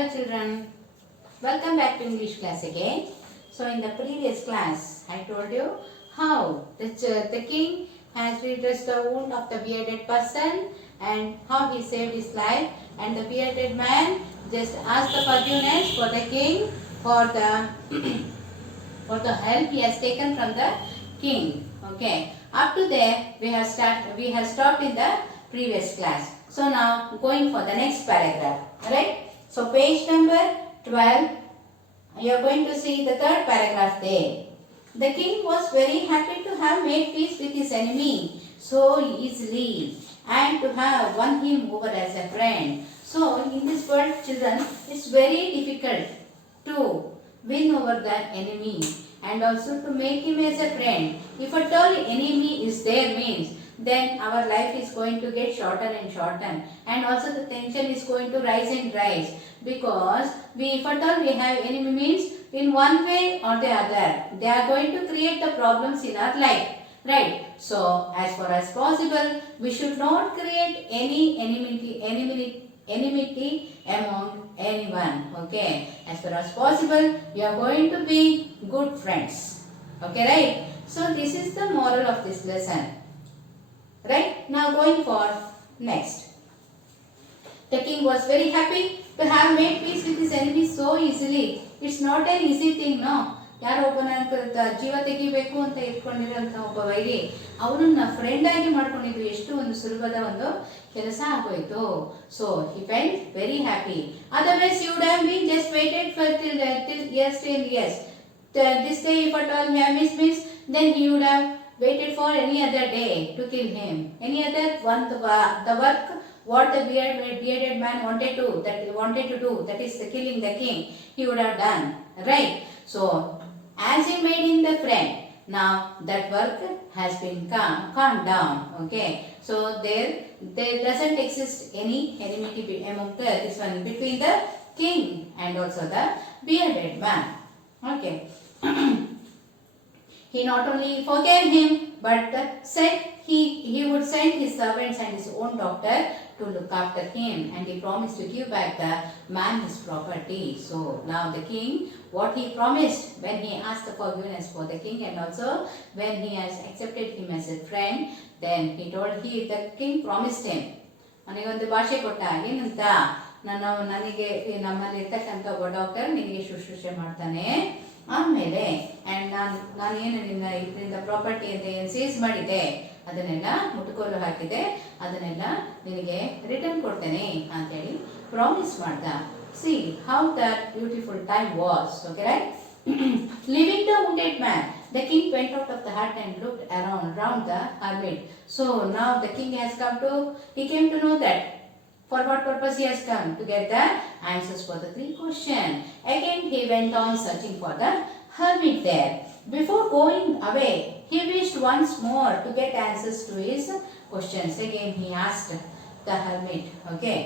Hello children, welcome back to English class again. So in the previous class, I told you how the king has redressed the wound of the bearded person and how he saved his life, and the bearded man just asked the forgiveness for the king for the for the help he has taken from the king. Okay, up to there we have stopped in the previous class. So now going for the next paragraph. Alright. So page number 12, you are going to see the third paragraph there. The king was very happy to have made peace with his enemy so easily and to have won him over as a friend. So in this world, children, it's very difficult to win over the enemy and also to make him as a friend. If at all enemy is there means, then our life is going to get shorter and shorter, and also the tension is going to rise and rise, because if at all we have enemy means, in one way or the other they are going to create the problems in our life, right? So as far as possible we should not create any enmity among anyone. Okay, as far as possible we are going to be good friends. Okay, right? So this is the moral of this lesson. Right? Now going for next. The king was very happy to have made peace with his enemies so easily. It's not an easy thing, no? ಯಾರೋ ಒಬ್ಬನ ಜೀವ ತೆಗಿಬೇಕು ಅಂತ ಇಟ್ಕೊಂಡಿರೋಂಥ ಒಬ್ಬ ವೈರಿ ಅವನನ್ನ friend ಆಗಿ ಮಾಡ್ಕೊಂಡಿದ್ದು ಎಷ್ಟು ಒಂದು ಸುಲಭದ ಒಂದು ಕೆಲಸ ಆಗೋಯ್ತು. So he felt very happy. Otherwise you would have been just waited for till years. This day if at all means then he would have waited for any other day to kill him. Any other one, the work what the bearded man wanted to do, that is the killing the king, he would have done, right? So as he made him the friend, now that work has been calmed down. Okay, so there doesn't exist any enmity among this one between the king and also the bearded man. Okay. He not only forgave him, but said he would send his servants and his own doctor to look after him, and he promised to give back the man his property. So now the king, what he promised when he asked the forgiveness for the king, and also when he has accepted him as a friend, then the king promised him. ನನಗೊಂದು ಭಾಷೆ ಕೊಟ್ಟ ಏನಂತ, ನನಗೆ ನಮ್ಮಲ್ಲಿ ಇರ್ತಕ್ಕಂಥ ಒಬ್ಬ doctor ನಿನಗೆ ಶುಶ್ರೂಷೆ ಮಾಡ್ತಾನೆ, ಆಮೇಲೆ ನಾನು ಏನು ಇದರಿಂದ ಪ್ರಾಪರ್ಟಿ ಅಂತ ಏನು ಸೀಸ್ ಮಾಡಿದ್ದೆ ಅದನ್ನೆಲ್ಲ ಮುಟ್ಟುಕೋಲು ಹಾಕಿದೆ, ಅದನ್ನೆಲ್ಲ ನಿನಗೆ ರಿಟರ್ನ್ ಕೊಡ್ತೇನೆ ಅಂತೇಳಿ ಪ್ರಾಮಿಸ್ ಮಾಡ್ದ. C how that beautiful time was. Okay, right? Leaving the wounded man, the king went out of the hut and looked around the hermit. So now the king came to know that for what purpose he has come, to get the answers for the 3 questions. Again he went on searching for the hermit there. Before going away, he wished once more to get answers to his questions. Again he asked the hermit. Okay.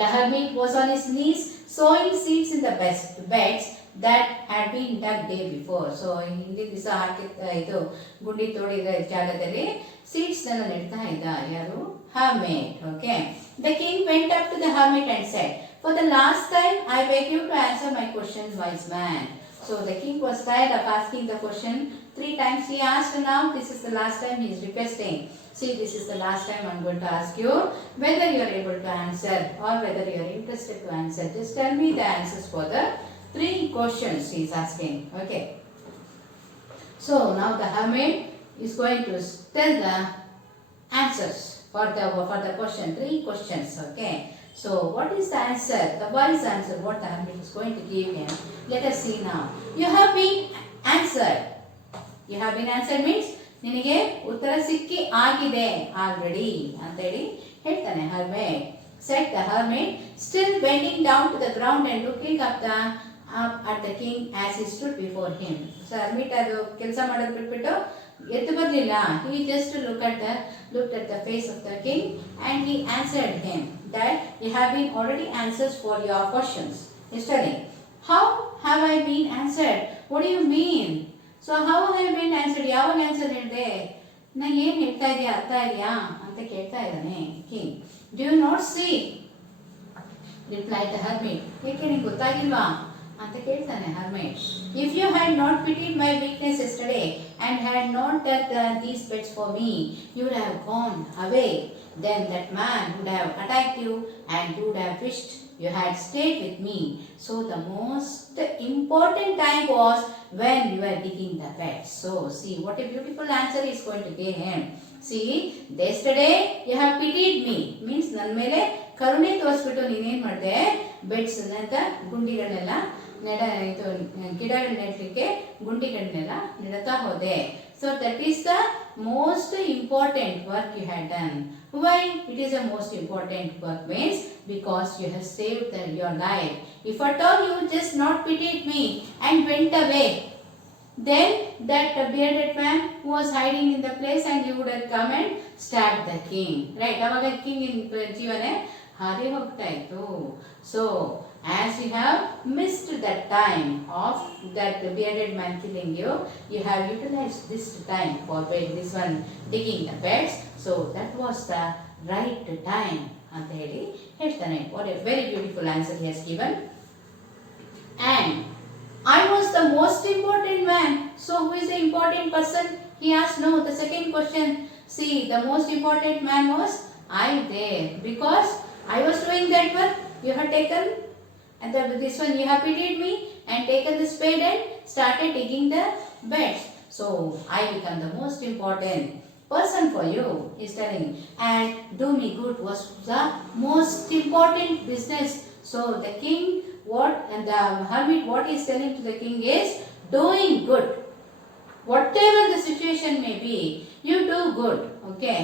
The hermit was on his knees sowing seeds in the beds that had been dug day before. So ಹಿಂದಿನ ದಿವಸ ಇದು ಗುಂಡಿ ತೋಡಿದ ಜಾಗದಲ್ಲಿ seeds ಅನ್ನು ನೆಡ್ತಾ ಇದ್ದ ಯಾರು? Hermit. Okay. The king went up to the hermit and said, "For the last time I beg you to answer my questions, wise man." So the king was tired of asking the question 3 times. He asked, now this is the last time he is requesting. See, this is the last time I am going to ask you whether you are able to answer or whether you are interested to answer. Just tell me the answers for the 3 questions he is asking. Okay. So now the hermit is going to tell the answers for the question, 3 questions. Okay. So what is the answer, the wise answer what the hermit is going to give him? Let us see now. You have been answered. You have been answered means ನಿನಗೆ ಉತ್ತರ ಸಿಕ್ಕಿ ಆಗಿದೆ already ಅಂತ ಹೇಳಿ ಹೇಳ್ತಾನೆ hermit. Said the hermit, still bending down to the ground and looking up at the king as he stood before him. So hermit ಅದು ಕೆಲಸ ಮಾಡೋದು ಬಿಟ್ಬಿಟ್ಟು ಎದ್ದು ಬರಲಿಲ್ಲ. He just looked at the face of the king and he answered him that you have been already answers for your questions. He's telling, how have I been answered? What do you mean? So how have I been answered? ಯಾವಾಗ answer ಹೇಳಿದೆ? ನಾ ಏನು ಹೇಳ್ತಾ ಇದೆಯಾ, ಅರ್ಥ ಇದೆಯಾ ಅಂತ ಕೇಳ್ತಾ ಇದ್ದಾನೆ king. Do you not see? replied the hermit. ಏಕೆ ನಿಂಗೆ ಗೊತ್ತಾಗಿಲ್ವಾ ಅಂತ ಕೇಳ್ತಾನೆ hermit. If you had not pitied my weakness yesterday and had not done these pets for me, you would have gone away. Then that man would have attacked you and you would have wished you had stayed with me. So the most important time was when you were digging the pets. So see what a beautiful answer is going to give him. See, yesterday you have pitied me means ನನ್ನ ಮೇಲೆ ಕರುಣೆ ತೋರಿಸ್ಬಿಟ್ಟು ನೀನೇನ್ ಮಾಡಿದೆ beds ಅಂತ ಗುಂಡಿಗಳನ್ನೆಲ್ಲ ಇದು ಗಿಡಗಳನ್ನ ನೆಡಲಿಕ್ಕೆ ಗುಂಡಿಗಳನ್ನೆಲ್ಲ ನೆಡ್ತಾ ಹೋದೆ. So that is the most important work you had done. Why it is a most important work means because you have saved your life. If at all you just not pitied me and went away, then that bearded man who was hiding in the place and you would have come and stabbed the king. Right? ಅವಾಗ king in ಜೀವನೇ ಹಾರಿ ಹೋಗ್ತಾ ಇತ್ತು. So as you have missed that time of that bearded man killing you, you have utilized this time for this one digging the beds. So that was the right time ಅಂತ ಹೇಳಿ ಹೇಳ್ತಾನೆ. What a very beautiful answer he has given. And I was the most important man. So who is the important person? He asked. No, the second question. See, the most important man was I there because I was doing that work. You have taken and this one you have pitied me and taken the spade and started digging the beds. So I become the most important person for you, he's telling. And do me good was the most important business. So the king, what and the hermit, what he is telling to the king is doing good. Whatever the situation may be, you do good. Okay.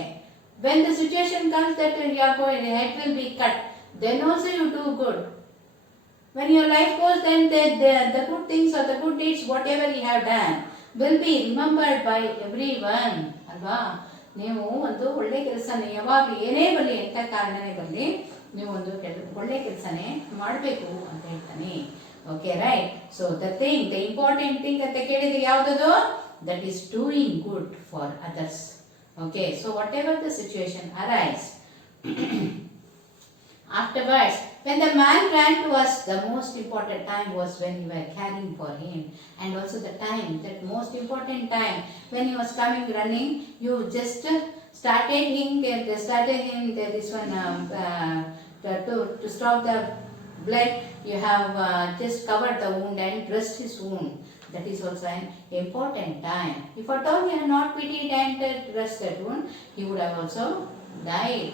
When the situation comes that you are going, your head will be cut, then also you do good. When your life goes, then the good things or the good deeds, whatever you have done, will be remembered by everyone. ಅಲ್ವಾ? ನೀವು ಒಂದು ಒಳ್ಳೆ ಕೆಲಸನೇ ಯಾವಾಗಲೂ ಏನೇ ಬರಲಿ ಎಂಥ ಕಾರಣನೇ ಬರಲಿ ನೀವು ಒಂದು ಒಳ್ಳೆ ಕೆಲಸನೇ ಮಾಡಬೇಕು ಅಂತ ಹೇಳ್ತಾನೆ. Okay right. So the important thing ಅಂತ ಕೇಳಿದ್ರೆ ಯಾವುದದು? That is doing good for others. Okay. So what ever the situation arise afterwards, when the man ran to us, the most important time was when you were caring for him, and also the time, that most important time when he was coming running, you just started him this one to stop the blood. You have just covered the wound and dressed his wound. That is also an important time. If at all you had not pitied and dressed that wound, he would have also died.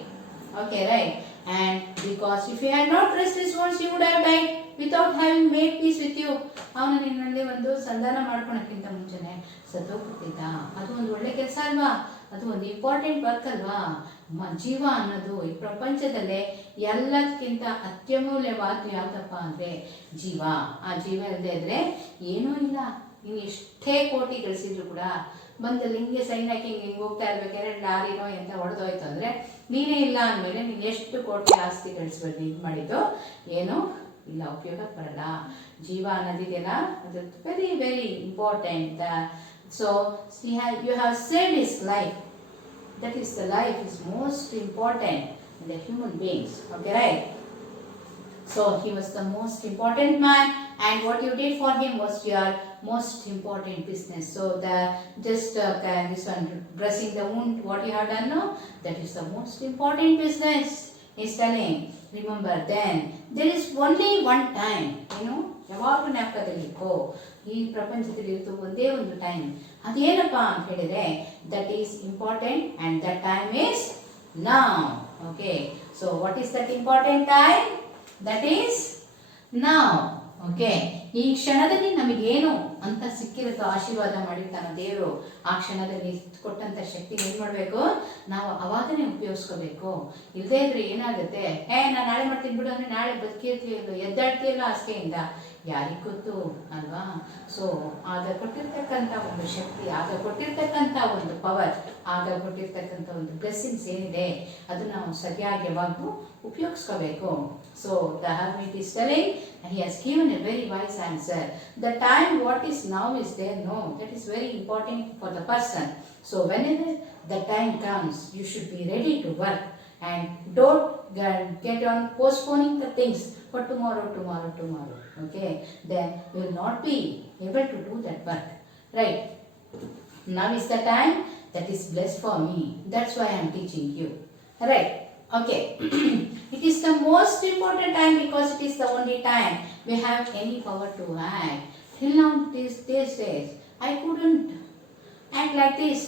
Okay, right? And because if you had not dressed his wounds, he would have died without having made peace with you. ಅವನು ನಿನ್ನಲ್ಲಿ ಒಂದು ಸಂಧಾನ ಮಾಡ್ಕೊಳಕ್ಕಿಂತ ಮುಂಚೆನೆ ಸತ್ತೋಗ್ಬಿಟ್ಟಿದ್ದ. ಅದು ಒಂದು ಒಳ್ಳೆ ಕೆಲಸ ಅಲ್ವಾ? ಅದು ಒಂದು ಇಂಪಾರ್ಟೆಂಟ್ ವರ್ಕ್ ಅಲ್ವಾ? ಜೀವ ಅನ್ನೋದು ಈ ಪ್ರಪಂಚದಲ್ಲೇ ಎಲ್ಲದಕ್ಕಿಂತ ಅತ್ಯಮೂಲ್ಯವಾದ ಯಾವುದಪ್ಪ ಅಂದ್ರೆ ಜೀವ. ಆ ಜೀವ ಇಲ್ಲದೆ ಇದ್ರೆ ಏನೂ ಇಲ್ಲ. ನೀನು ಎಷ್ಟೇ ಕೋಟಿ ಗಳಿಸಿದ್ರು ಕೂಡ ಬಂದಲ್ಲಿ ಹಿಂಗೆ ಸೈನ್ ಹಾಕಿ ಹಿಂಗೆ ಹೋಗ್ತಾ ಇರ್ಬೇಕಾದ್ರೆ ಲಾರಿನೋ ಎಂತ ಹೊಡೆದೋಯ್ತು ಅಂದ್ರೆ ನೀನೇ ಇಲ್ಲ ಅಂದಮೇಲೆ ನೀನು ಎಷ್ಟು ಕೋಟಿ ಆಸ್ತಿ ಗಳಿಸ್ಬೋದು, ಇದು ಮಾಡಿದ್ದು ಏನೋ ಇಲ್ಲ, ಉಪಯೋಗಕ್ಕೆ ಬರಲ್ಲ. ಜೀವ ಅನ್ನೋದಿದೆಯಲ್ಲ ಅದು very very important. So you have saved his life. That is the life is most important in the human beings. Okay right. So he was the most important man, and what you did for him was your most important business. So the just this one dressing the wound, what you have done now, that is the most important business. He's telling. Remember, then there is only one time. ಯಾವಾಗಲೂ ಜ್ಞಾಪಕದಲ್ಲಿ ಇಟ್ಕೋ, ಈ ಪ್ರಪಂಚದಲ್ಲಿ ಇರ್ತು ಒಂದೇ ಒಂದು time. ಅದೇನಪ್ಪ ಅಂತ ಹೇಳಿದ್ರೆ that is important and that time is now. Okay. So what is that important time? That is now. Okay. ಈ ಕ್ಷಣದಲ್ಲಿ ನಮಗೇನು ಅಂತ ಸಿಕ್ಕಿರುತ್ತೋ, ಆಶೀರ್ವಾದ ಮಾಡಿರ್ತಾನ ದೇವರು, ಆ ಕ್ಷಣದಲ್ಲಿ ಕೊಟ್ಟಂತ ಶಕ್ತಿ ಏನ್ ಮಾಡ್ಬೇಕು, ನಾವು ಅವಾಗನೇ ಉಪಯೋಗಿಸ್ಕೋಬೇಕು. ಇಲ್ಲದೇ ಇದ್ರೆ ಏನಾಗುತ್ತೆ, ನಾನು ನಾಳೆ ಮಾಡ್ತೀನಿ ಬಿಡು ಅಂದ್ರೆ ನಾಳೆ ಬದುಕಿರ್ತೀಯಲ್ಲ, ಎದ್ದಾಡ್ತೀಯಲ್ಲ ಆಸೆಯಿಂದ, ಯಾರಿಗ್ ಗೊತ್ತು ಅಲ್ವಾ? ಸೊ ಆಗ ಕೊಟ್ಟಿರ್ತಕ್ಕಂಥ ಒಂದು ಶಕ್ತಿ, ಆಗ ಕೊಟ್ಟಿರ್ತಕ್ಕಂಥ ಒಂದು ಪವರ್, ಆಗ ಕೊಟ್ಟಿರ್ತಕ್ಕಂಥ ಒಂದು ಬ್ಲೆಸ್ಸಿಂಗ್ಸ್ ಏನಿದೆ ಅದು ನಾವು ಸರಿಯಾಗಿ ಯಾವಾಗಲೂ ಉಪಯೋಗಿಸ್ಕೋಬೇಕು. So the hermit is telling, and he has given a very wise answer. The time what is now is there, no, that is very important for the person. So whenever the time comes, you should be ready to work and don't get on postponing the things for tomorrow. Okay, then you will not be able to do that work. Right? Now is the time that is blessed for me. That's why I am teaching you. Right? Okay. It is the most important time because it is the only time we have any power to act. Till now, these days, I couldn't act like this.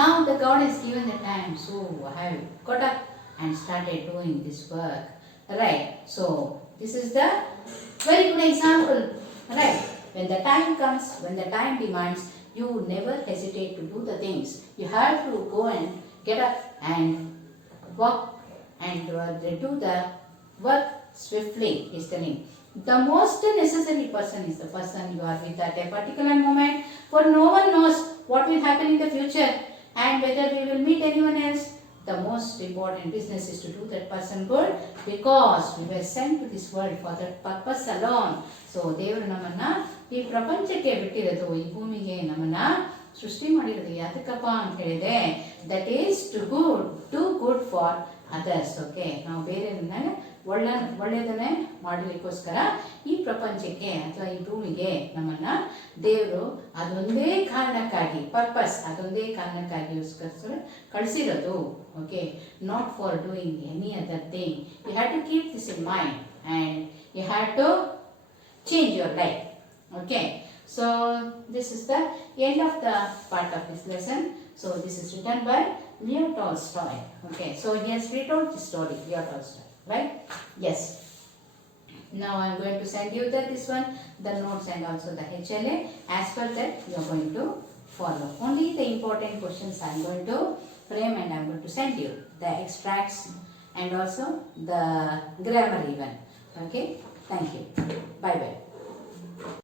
Now the God has given the time, so I have got up and started doing this work. Right? So this is the very good example. Right? When the time comes, when the time demands, you never hesitate to do the things. You have to go and get up and walk and do the work swiftly, is telling. The most necessary person is the person you are with at a particular moment, for no one knows what will happen in the future and whether we will meet anyone else. The most important business is to do that person good because we were sent to this world for that purpose alone. So ದೇವರು ನಮ್ಮನ್ನ ಈ ಪ್ರಪಂಚಕ್ಕೆ ಬಿಟ್ಟಿರೋದು, ಈ ಭೂಮಿಗೆ ನಮ್ಮನ್ನ ಸೃಷ್ಟಿ ಮಾಡಿರೋದು ಯಾತಕ್ಕಪ್ಪ ಅಂತ ಹೇಳಿದೆ, that is to do good for others. Okay, ನಾವು ಬೇರೆಯವ್ರನ್ನ ಒಳ್ಳೆಯದನ್ನೇ ಮಾಡಲಿಕ್ಕೋಸ್ಕರ ಈ ಪ್ರಪಂಚಕ್ಕೆ ಅಥವಾ ಈ ಭೂಮಿಗೆ ನಮ್ಮನ್ನ ದೇವರು ಅದೊಂದೇ ಕಾರಣಕ್ಕಾಗಿ, ಪರ್ಪಸ್ ಅದೊಂದೇ ಕಾರಣಕ್ಕಾಗಿ ಕಳಿಸಿರೋದು. Okay, not for doing any other thing. You have to keep this in mind and you have to change your life. Okay, so this is the end of the part of this lesson. So this is written by Leo Tolstoy. Okay, so he has retold the story, Leo Tolstoy, right? Yes. Now I am going to send you this one, the notes and also the HLA. As per that you are going to follow. Only the important questions I am going to frame and I am going to send you. The extracts and also the grammar even. Okay, thank you. Bye bye.